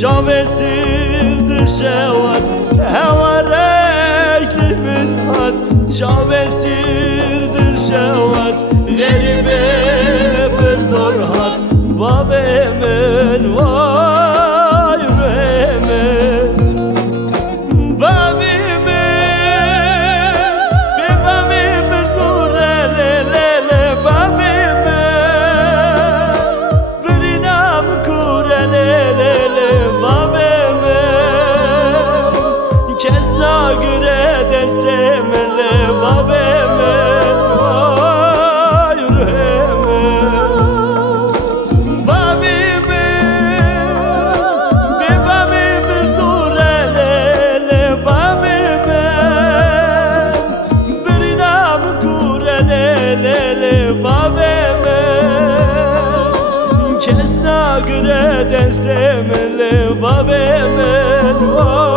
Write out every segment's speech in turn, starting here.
Çavesirdir şevat Hevarek minhat Çavesirdir şevat Geribe bir zor hat Babemin vay yüreğimin Babemin Bebami bir zor elelele Babemin Birinam kurelelele Kesna göre destemele babemin vay yüreğimin Babemin bebami bir zurelele Babemin birinam kurelelele Babemin Kesna göre destemele babemin vay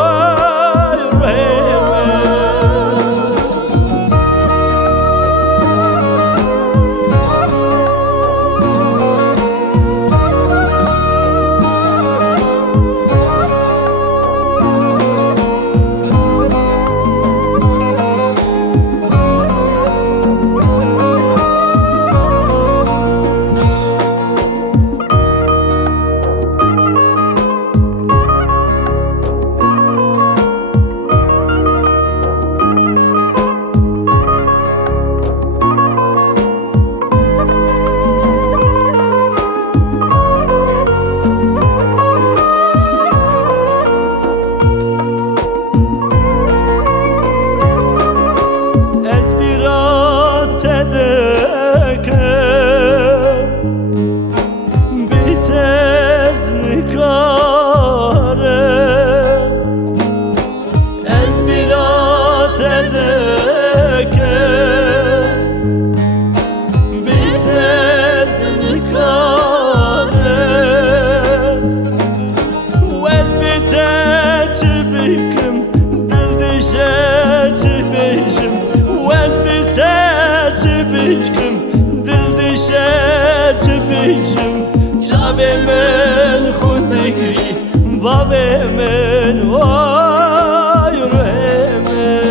Çabemin xundikri Babemin vay yüreğimin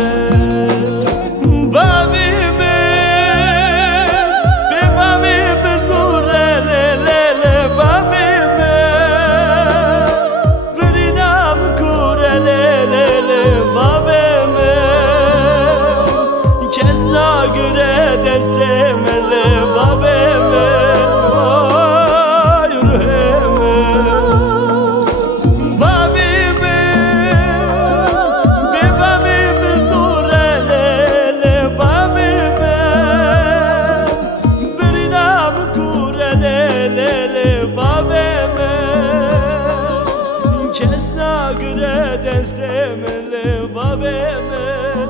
Babemin bebami bir zurelelele Babemin birinam kurelelele Babemin Kesna göre destemele Babemin Babemin Kes na gre destemele babemen